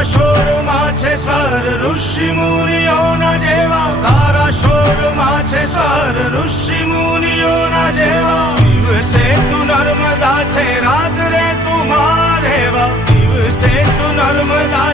તારા શોરમાં છે સ્વર ઋષિ મુનિઓના જેવા, તારા શોરમાં છે સ્વર ઋષિ મુનિઓના જેવા. દિવસે તું નર્મદા છે, રાત્રે તું માર હેવા. દિવસે તું નર્મદા